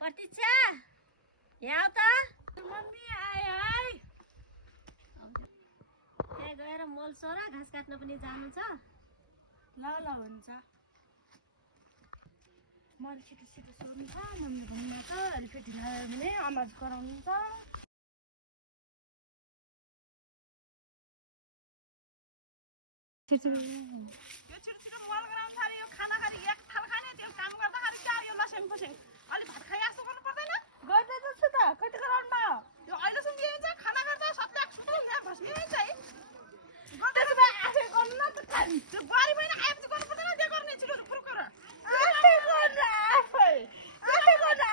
प्रतीक्षा यहाँ त मम्मी आयो है त्यहाँ गएर मल सोर घाँस काट्न पनि जानु छ ल ल हुन्छ मल छिटो छिटो सोर्नु छ मम्मी घुम्न त अलिकति ढिलो भने आमाज कराउनु छ छिटो छिटो मल गराउनु थाल्यो यो खाना खाली एक थाल खाने त्यो काम गर्दाखेरि चार यो लसेङ फसेङ अलि भात खाइ जस्तो गर्नु पर्दैन गर्दै त छु त कति गराउनु यो अहिलेसम्म के हुन्छ खाना गर्दा सत्याक सुत्नु यहाँ भस्मी हुन्छ है गर्दै त आफै गर्नु न त त्यो बुहारी महिना आएपछि गर्नु पर्दैन त्यो गर्ने छिटो फुर्क गर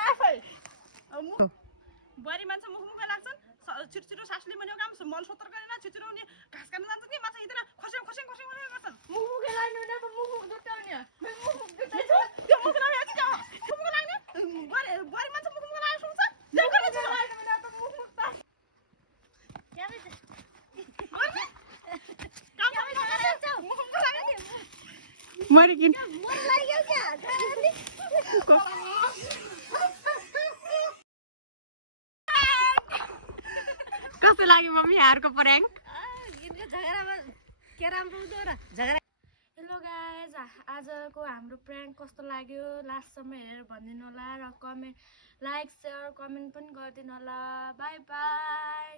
आफै बुहारी मान्छे मुखमुखै लाग्छन् छिटो छिटो सासले भनेको काम मल सोतर गरेन छिटो छिटो उनी घाँस काट्न जान्छ कि माछा हिँड्दैन खस्याङ खस्याङ खस्याङ गर्छन् मुखमुखै लाग्ने होइन त मुखमुख जुटाउने त्यो मुख लाग्ने मुखमुख लाग्ने बुहारी मान्छे मुखमुख लाग्ने सुन्छ त्यो गर्ने छ मुखमुख त मरिकिन कस्तो लाग्यो मम्मी हारको पर्याङ झगडामा के राम्रो हुँदो र झगडा हेलो गाइज आजको हाम्रो प्र्याङ्क कस्तो लाग्यो लास्टसम्म हेरेर भनिदिनु होला र कमेन्ट लाइक सेयर कमेन्ट पनि गरिदिनु होला बाई बाई